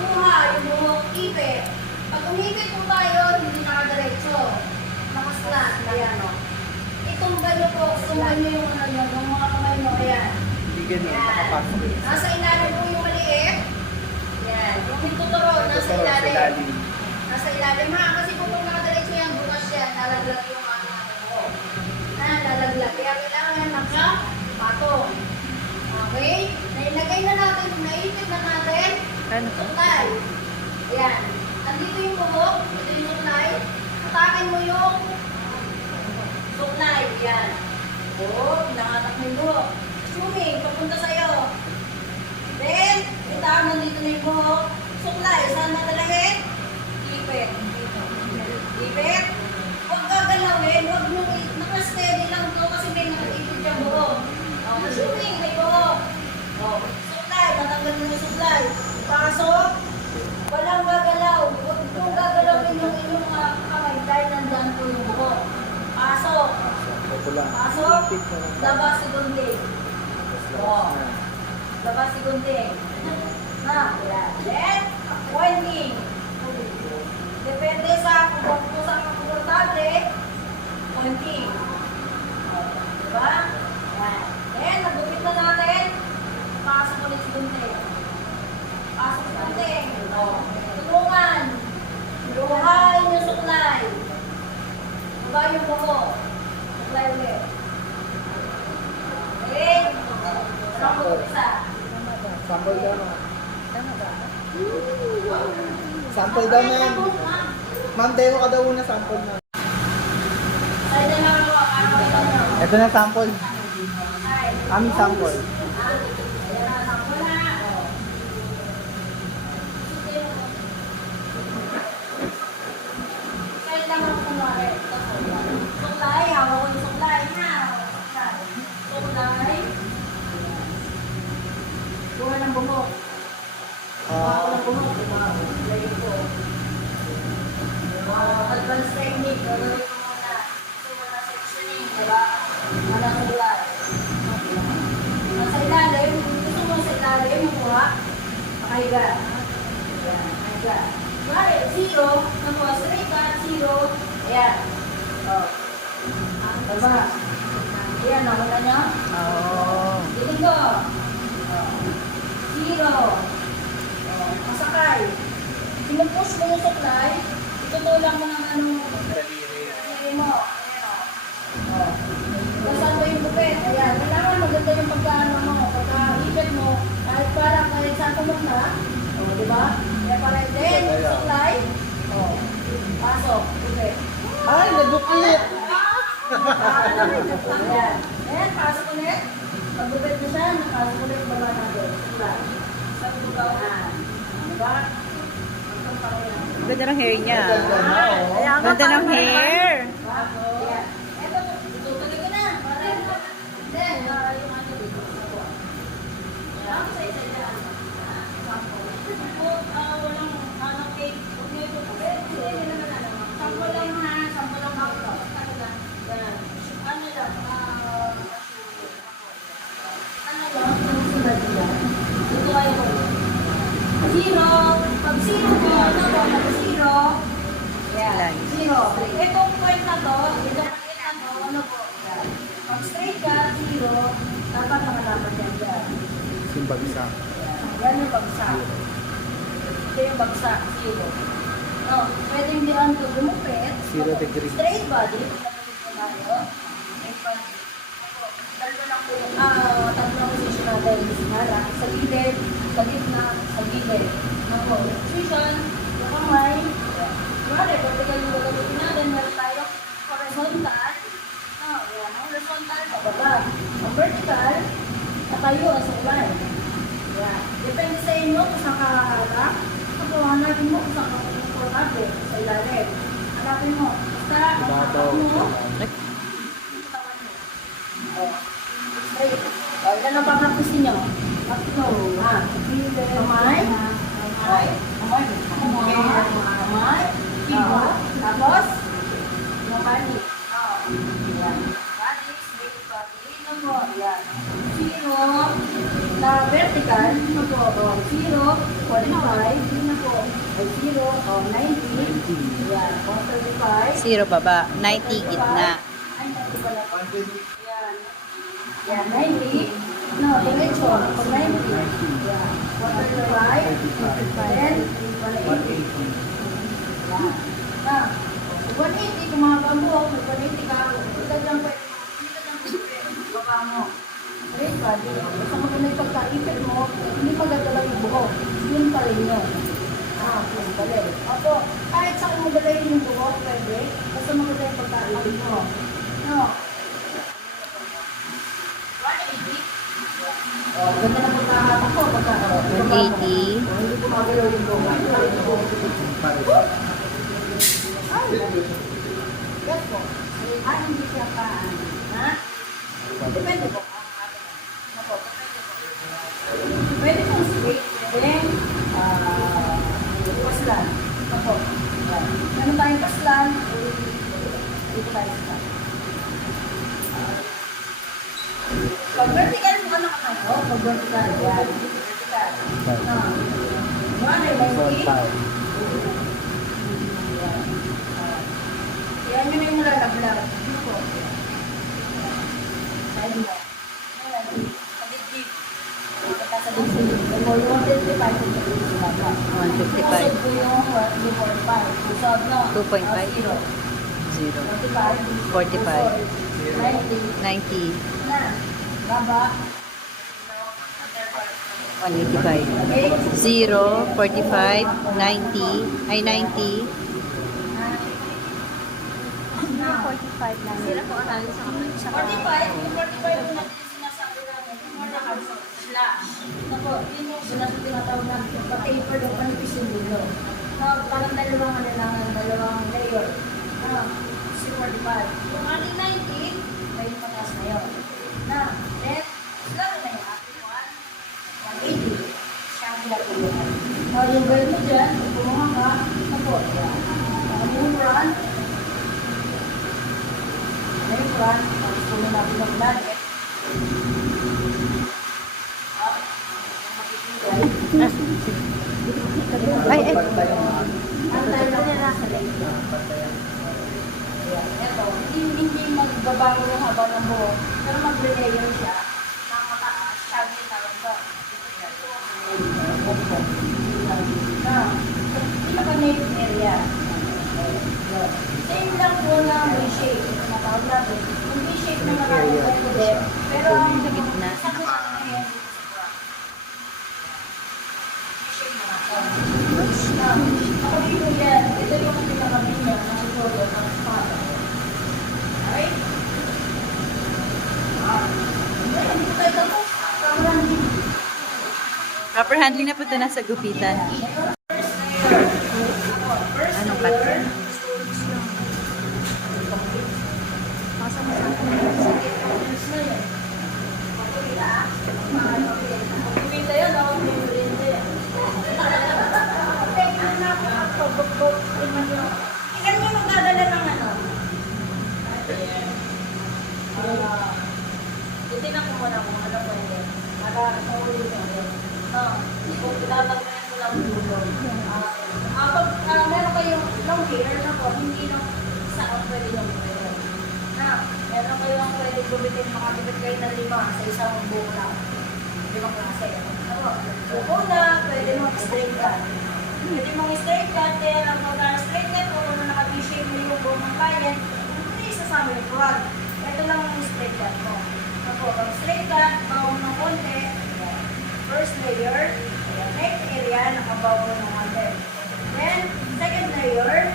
Kuha yung buhok. Ipit. Pag umipit po tayo, hindi nakadiretso. Nakaslat. Ayan o. Itunggal nyo po. Itunggal nyo yung ano nyo. Yung mga kamay nyo. Ayan. Hindi ganyan, nakapasok. Nasa ilalim po yung maliit. Ayan. Yung tuturo, nasa ilalim. Nasa ilalim ha. Kasi kung nakadiretso yan, bukas yan. Lalaglag yung ano buhok. Lalaglag. Kaya kailangan yan nakapatong. Okay? Nailagay na natin, naipit na natin. Ano to? Suklay. Ayan. Andito yung buhok. Ito yung suklay. Atakin mo yung suklay. Ayan. Buhok. Pinangatak mo yung buhok. Swimming. Papunta sa'yo. Then, ito, nandito na yung buhok. Suklay. Saan natalagin? Ipit. Ipit. Huwag gagalawin. Huwag mo nakasteady lang to kasi may nakaipit yung buhok. Assuming may buhok. Suklay, natanggal mo yung suklay. Pasok. Walang gagalaw. Huwag mong gagalawin yung inyong kamay dahil nandyan po yung buhok. Pasok. Pasok. Labas si gunting. Labas si gunting. Na, yan. Then, pointing. Depende sa kung saan ka komportable, pointing. Diba? Yan. Then, nagupit na natin. Pasok ulit si gunting. Pasok si gunting. Tulungan. Luhain yung suklay. Diba yung buhok? Suklay ulit. Okay? Sarang po isa. Sample daw na. Tama ba? Sample daw na yan. Ma'am, demo ka daw una sample na. Ay, na lang ako. Ito na sample. Ay. Aming sample. Ayan na, sample na. balance technique, gagawin ko muna. So, wala sectioning, diba? Wala kulay. Sa ilalim, gusto mo sa ilalim yung kuha, makahiga. Ayan, makahiga. Bale, 0, nakuha, straight cut, 0. Ayan. O. Diba? Ayan, nakita nyo? Oh. Dilig ko. O. 0. O, masakay. Pinupush mo yung supply, itutulak mo ng ano, daliri mo. Ayan o. Basan mo yung bupet. Ayan, kailangan maganda yung pagkaano mo, pagka-ipit mo, kahit saan pumunta. O, di ba? Kaya para then, supply. O, pasok, bupet. Ay, nagbukulit! Ayan. Ayan, pasok ulit. Pag bupet mo siya, napasok ulit yung baba natin. Supply. Ayan. Diba? Ganda ng hair niya. Ayan. Ganda ng hair. Ayan. Eto, tutuloy ko na. Then, yung ano dito. Ayan, sa isa-isa. Walang ano cake. Huwag niyo ito. Hindi naman alam. Sample lang ha. Sample lang ako. Ano lang. Ayan. Ano lang. Ano lang. Ang sila dito. Dito kayo ko. 0. Pag 0 po, ano po? Pag 0. Ayan. 0. Itong point na to, itong point na to, ano po? Ayan. Pag straight ka, 0. Dapat nakalapat yan dyan. Simbagsak. Yan yung bagsak. Ito yung bagsak, 0. No, pwede hindi ang lumupit. 0 degree. Straight body. Pinapit ko tayo. Straight body. Tatlo lang po. Tatlong position natin. Harap. Sa gilid, sa gitna, sa gilid. Ako. Position. Yung kamay. Kumari, vertical yung gagawin natin. Meron tayo horizontal. Yan. Horizontal, pababa. Ang vertical, natayo sa ulay. Yan. Depende sa inyo kung saan kaharap. Ako, hanapin mo kung saan komportable sa ilalim. Hanapin mo. Basta, ang Ibabaw. hanapin mo, bitawan mo. Straight. Ilan ang papractice niyo? Tatlo. Kamay. Kamay. Kamay. Kamay. Tapos, yung body. Yan. Body, straight body. Ano mo? Yan. 0 na vertical. Ano po? 0, 45. Ano po? 0, 90. Yan. 135. 0 baba. 90 gitna. Ay, 90 pala po. Yan. Yan, 90. No, diretso. Pag 90. Yan. 135. Then, 180. Yan. Na, 180, kung mahaba mo, 180 ka. Ito lang pwede. Baba mo. Great body. Basta maganda yung pagkaipit mo, hindi magagalaw yung buhok. Yun pa rin yun. Yun pa rin. Opo, kahit saan mo galayin yung buhok, pwede. Basta maganda yung pagkaipit mo. No. 180. Ganda na pagkahatak ko. 180. Hindi ko magalaw yung buhok. Yes po. Hindi siya pa. Ha? Depende po. Ako, depende po. Pwede pong straight. Then, paslan. Ako. Meron tayong paslan. Dito tayo sa pag vertical mo ano ka tayo? Pag vertical. Yan. Vertical. One ay 90. Yan yun yung lalaglag. Dito po. Side mo. Sa dibdib. Sa dibdib. Yung 155 Pusod po yung 2.5. Pusod, no? 2.5. 0. 0. 45. 90. 90. Na. Baba. 185. 0, 45, 90, ay 90. 45 lang. Sila po ang sa 45, yung 45 yung natin sinasabi namin, yung more naka-slash. Naku, yun yung tinatawag na pa-taper yung panipis yung dulo. Parang dalawang dalawang layer. Si 45. Yung ating 90, may pataas na yun. Na, then, lalo na yung ating 180. Siya ang pinatulungan. Yung gawin mo dyan, kumuha ka, naku, yan. Moon run, Ngayon, front, tapos puno natin ng blanket. Ay, ay. Antay lang nila sa leg. Ito, hindi magbabago yung haba ng buhok, pero mag-layer siya ng mataas, shaggy tawag to. Pinaka-native area. Same lang po na V-shape. Matawag natin. Yung V-shape na maraming tayo din. Pero ang gitna. sa kusa na ngayon, V-shape na natin. Nakabilo yan. Ito yung pinaka-bilo niya. Nasusulo ng pata. Okay? Hindi tayo tapos. Kamulang din. Proper handling na po ito nasa gupitan. Anong pattern? Kumita yun, ako kumita yan. Ikan mo magdadala ng ano? Titignan ko muna kung ano pwede. Para sa uli ko. No, kung pinapagkain ko lang dito. Pag meron kayong long hair na po, hindi no, saan pwede long hair. Meron kayong pwede gumitin, makakabit kayo ng 5 sa isang buko lang. 5 klase. Buko na, pwede mong straight cut. Pwede mong straight cut, kaya lang pagka-straight cut, kung ano naka-t-shape mo yung buko ng client, hindi isasama yung front. Ito lang yung straight cut mo. Pag straight cut, bawo ng konti, first layer, neck area, nakabawo ng konti. Then, second layer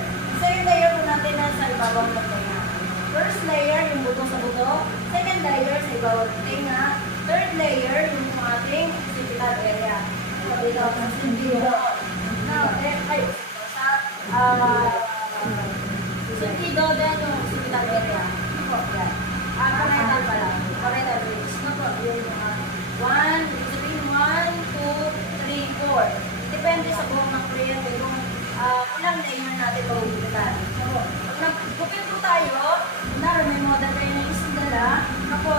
po natin na sa ibabaw ng tenga. First layer, yung buto sa buto. Second layer, sa ibabaw ng tenga. Third layer, yung ating occipital area. Kapitaw ng sentido. Now, then, sentido din yung occipital area. Ito, yan. Parietal pala. Parietal ribs. No po, yun yung 1, 2, 3, 4. Depende sa buhok ng kliyente kung ilang layer natin magugupitan. So, pag nagupit po tayo, kunwari may model tayo na isang dala, ako,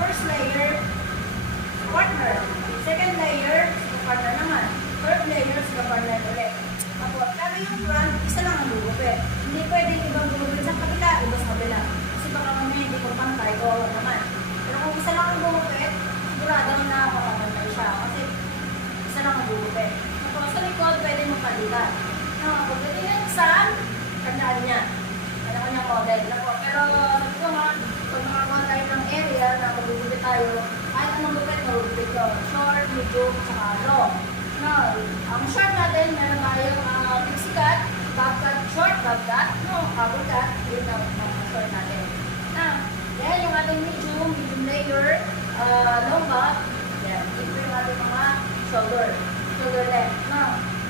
first layer, partner. Second layer, sa partner naman. Third layer, sa partner ulit. Ako, pero yung front, isa lang ang gugupit. Hindi pwedeng ibang gugupit sa kabila, iba sa kabila. Kasi baka mamaya hindi ko pantay, kawawa naman. Pero kung isa lang ang gugupit, sigurado na makapantay siya. Kasi isa lang ang gugupit. Ako, sa likod, pwede mo palitan. Pagdating sa kanyaan niya. Kanya-kanya model. Pero ito nga, pag nakakuha tayo ng area na magugupit tayo, kahit anong gupit, magugupit ko. Short, medium, saka long. Ang short natin, meron tayong pixie cut, bob cut, short bob cut, cover cut, yun ang short natin. Yan yung ating medium layer, long bob, yan. Ito yung ating mga shoulder length.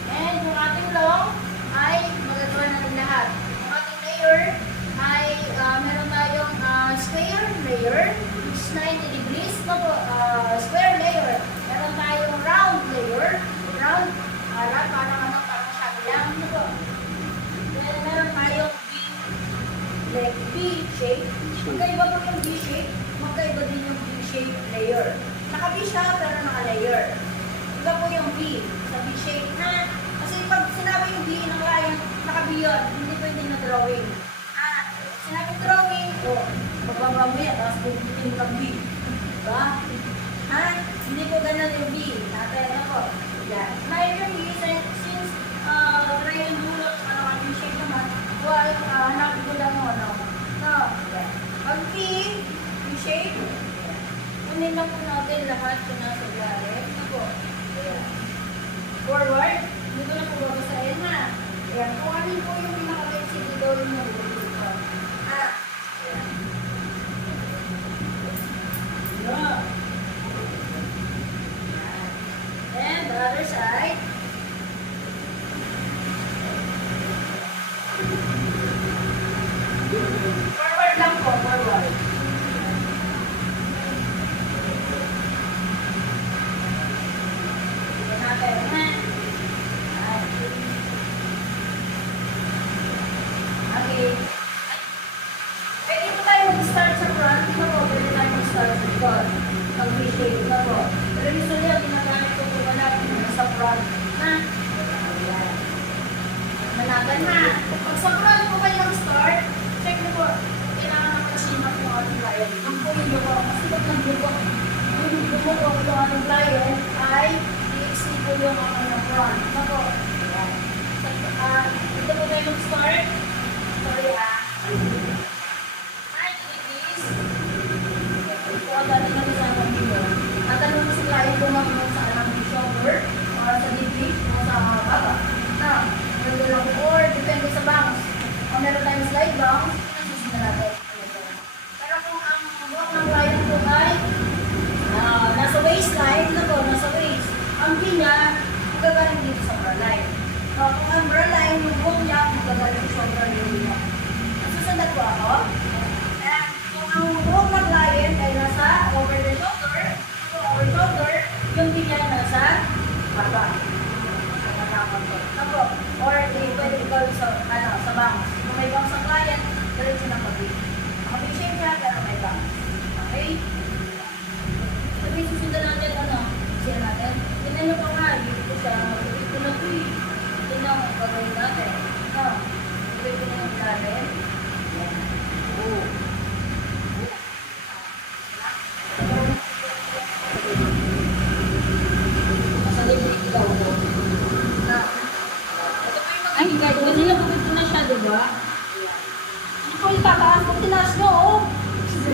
And yung ating long, ay magagawa natin lahat. Yung ating layer ay meron tayong square layer, which is 90 degrees. Square layer. Meron tayong round layer. Round, parang shadow lang. Then meron tayong V-shape. Magkaiba po yung V-shape, magkaiba din yung V-shape layer. Naka-V siya, pero naka-layer. Iba po yung V sa V-shape na. Kasi pag sinabi yung V ng client, naka-V yun, hindi pwede na drawing. Sinabi drawing, magbaba mo yan, tapos bubutin kang V. Diba? Hindi po ganun yung V. Natin ako. Yan. Ngayon yung V, since triangular, V-shape naman, hanapin ko lang yung ano. Yan. Pag V, V-shape, kunin lang po natin lahat kung nasa ilalim. Forward, hindi ko na po babasahin na. Ayan, kung ano po yung pinaka-basic dito yung nabubulog ko. Ayan. Yeah. And the other side. Forward lang po, forward. Okay. Pwede po tayo mag-start Yan ha. Pag sakali po kayo mag-start, check niyo po. Kailangan makasimak yung ating client. Ang pumili ko, kasi pag nagbuko yung ating client, ay i-exceed po yung ng front. Ako. Yan. Ito po tayo mag-start. Sorry ha. Hi, ladies. Ito ang dati namin sa aking video. Tatanong ko si client kung ano sa alam ng shoulder, or sa dibdib, o sa baba. Na, nandun lang po, or depende sa bounce. Kung meron tayong slide bounce, susunod natin. Pero kung ang buhok ng client po ay nasa waistline, nasa waist, ang pin niya, magagaling dito sa bra line. So, kung ang bra line, yung buhok niya, magagaling sa shoulder niya. Susunod po ako. And kung ang buhok ng client ay nasa over the shoulder, yung pin niya nasa baba. Ako, or pwede ikaw sa bangs. Kung may bangs sa client, diretso ng pag-wig. Kapag shape niya, pero may bangs. Okay? Sabi, susundan natin, siya natin. Tignan nyo pa nga, dito ko siya, ito na ito eh. Tignan ang gagawin natin. Ito na yung natin. Yan. Oo. Nasa libre ikaw ko. Ay, guys, nilagupit ko na siya, diba? Hindi ko itataas kung tinaas nyo, oh.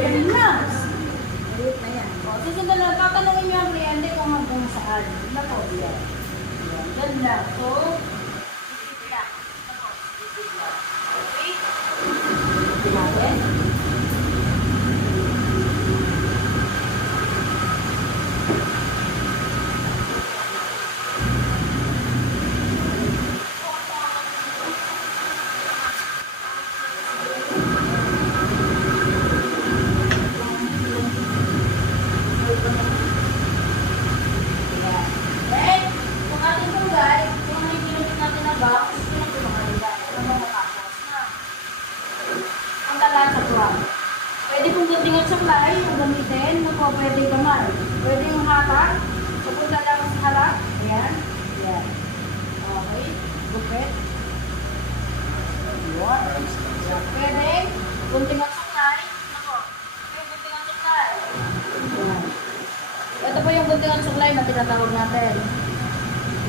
Ganun na. Ulit na yan. O, susunod na, tatanungin niyo ang kliyente kung hanggang saan. Nako, yan. Yan lang. So, dito lang. Nako, dito lang. Okay? Dito natin. Then, kung ating tunggay, kung ano yung ginamit natin na box, ito na pumakalila. Ito na makakapos na. Ang talaan sa front. Pwede kong gatingan sa fly, yung gamitin, kung pwede kamay. Pwede yung hatak, pupunta lang sa harap. Ayan. Ayan. Okay. Bukit. Ayan. Pwede, guntingan sa fly. Ako. Yung guntingan sa fly. Ayan. Ito po yung guntingan supply na tinatawag natin.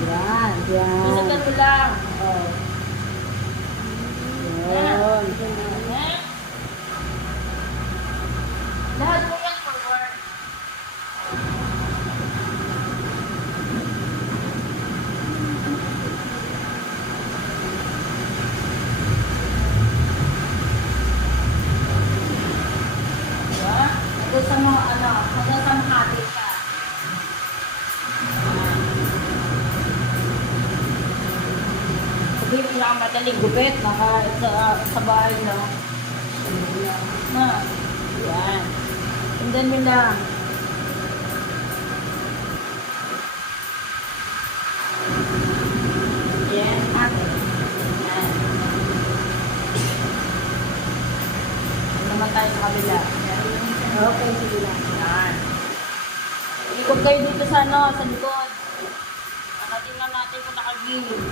Yan, yan. Isa ganun lang. Oh. Yan. Ayan. Lahat po yan forward. Diba? Ito sa mga hanggang sa Makati ka. Sabi yung pinakamadaling gupit, sa bahay lang. Na, yan. Tingnan mo lang. Yan, ate. Yan. Naman tayo sa kabila. Okay, sige lang. Yan. Ikot kayo dito sa sa likod. Nakatingnan natin kung nakagilid.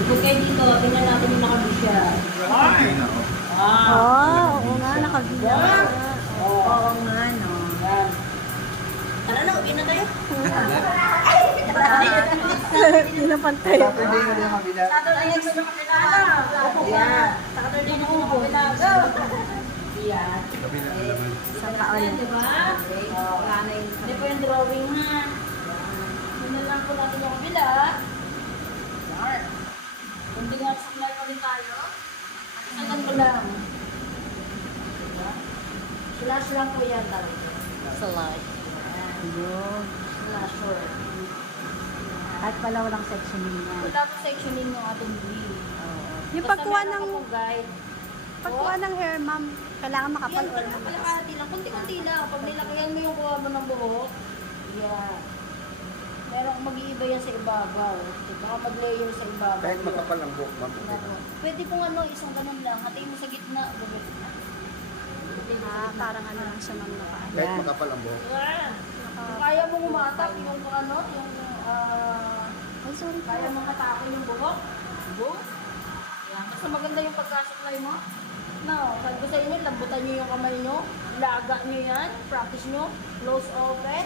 Ikot kayo dito, tingnan natin yung nakabisya. Oo nga, nakabila. Oo nga, no. Yan. Tara na, uwi na tayo. Pinapantay. Saturday na din ang kabila. Saturday na gusto naman nila. Yan. Saturday na gusto naman nila. Yan. Sa kaon. Yan, di ba? Hindi po yung drawing ha. Yun na lang po natin yung kabila. Yan. Kundi nga supply pa rin tayo. Isagan ko lang. Slash lang po yan talaga. Salash. Yun. Slash short. At pala walang sectioning na. Wala po sectioning yung ating view. Yung Basta pagkuha meron ng ka pong guide. pagkuha ng hair, ma'am, kailangan makapal Yan, or naman. kalahati lang. Kunti-kunti lang. Pag nilakihan mo yung kuha mo ng buhok, yan. Pero mag-iiba yan sa ibabaw. Diba? Mag-layer sa ibabaw. Kahit makapal ang buhok, ma'am. Pwede kung isang ganun lang. Hatiin mo sa gitna. Gawin na. Ah, parang ano lang siya, ma'am, naka. Kahit makapal ang buhok. Yan. Kung kaya mong umatak yung ano, yung Ay, sorry po. kaya mong atakin yung buhok, go. Yan. Basta maganda yung pagkasuklay mo. No, sabi ko sa inyo, lambutan nyo yung kamay nyo, laga nyo yan, practice nyo, close open.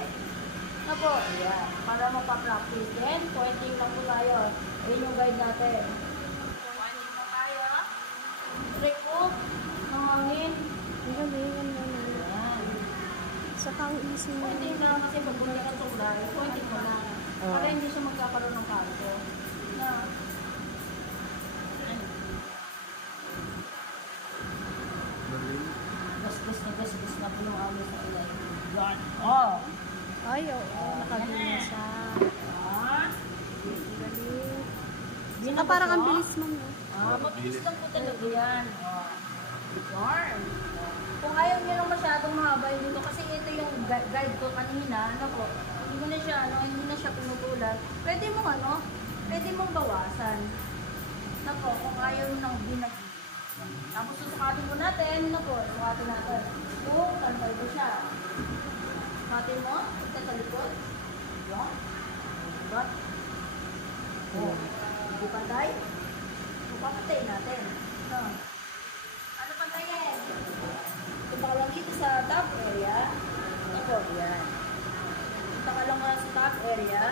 Na po, yan. Para mapapractice din, pointing lang po tayo. Ayun yung guide natin. Pointing na tayo. Straight hook, hangangin. Ang galing, ang galing. Yan. Saka ang easy mo. Pointing lang kasi pag bumalik ang suklay, pointing mo lang. Para hindi siya magkakaroon ng kanto. Na. Gasgas na po yung alo sa ilay. Yan. Oh. Ay, oo. Nakagaling siya. Ah. Saka parang ang bilis mo. No? Mabilis lang po talaga yan. Oh. Yarn. Kung ayaw niyo lang masyadong mahaba yun dito, kasi ito yung guide ko kanina, ano po, hindi mo na siya, ano, hindi na siya pinutulan. Pwede mong ano, pwede mong bawasan. Na po, kung ayaw mo nang binag. Tapos susukatin mo natin, na po, susukatin natin. Kung tantay ko siya. Susukatin mo, ito sa likod. Yan. Diba? Oh. Hindi pantay. Papatay natin. No. Ano pantayin? Punta ka lang dito sa top area. Ito, yan. Punta ka lang sa top area.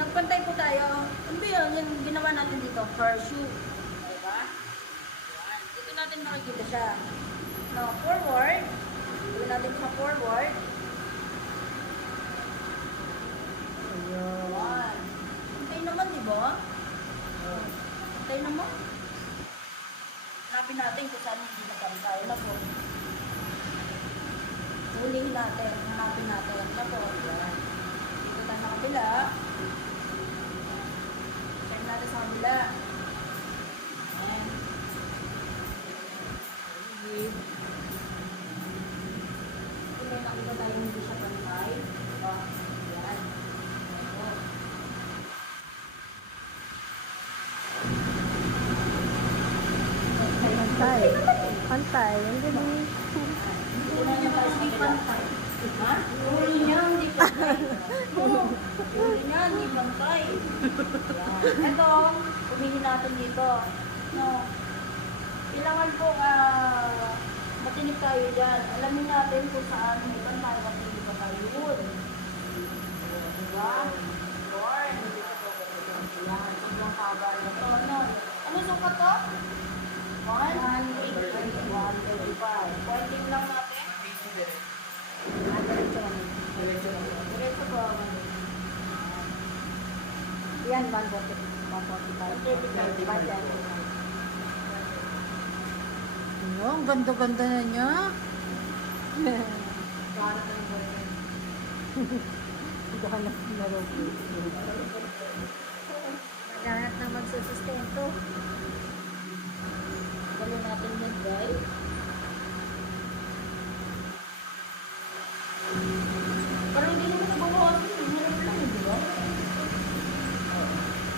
Nagpantay po tayo. Ano ba yun? Yung ginawa natin dito, horseshoe. Diba? Yan. Dito natin makikita siya. No, forward. Dito natin sa forward. Ayan. Pantay naman, di ba? Pantay naman. Hanapin natin kung saan hindi nagpantay. Na po. Hulihin natin. Hanapin natin. Na po. Yan. Dito tayo sa kabila. Check natin sa kabila. Ayan. Kung may nakita tayo hindi siya pantay. Diba? Yan. Ayan. Pantay. Pantay. Ang galing. Una niya tayo sa pantay. Ha? Uri niya, hindi pantay. Uri niya, hindi pantay. Yan. Ito, umihin natin dito. No. Kailangan po, matinig tayo dyan. Alamin natin kung saan may pantay at hindi pa tayo yun. Diba? Lord. Yan, sobrang haba na to. No. Ano sukat to? 185. Pointing lang natin. Diretso po. Yan, 145. Oh, ang ganda-ganda na niya. Hindi ka na narobi. Naghanap na magsusustento. Gawin natin yan, guys. Parang hindi naman nababawas. Hirap lang, di ba?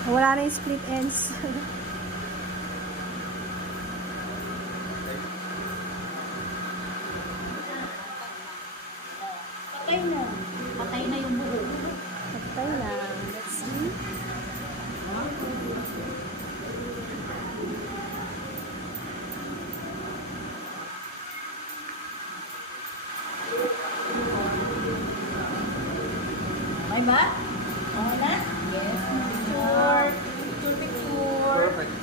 Wala na yung split ends. Patay na. Patay na yung buhok. Patay lang. Let's see. Okay ba? Okay na? Yes. Picture. Picture. Perfect.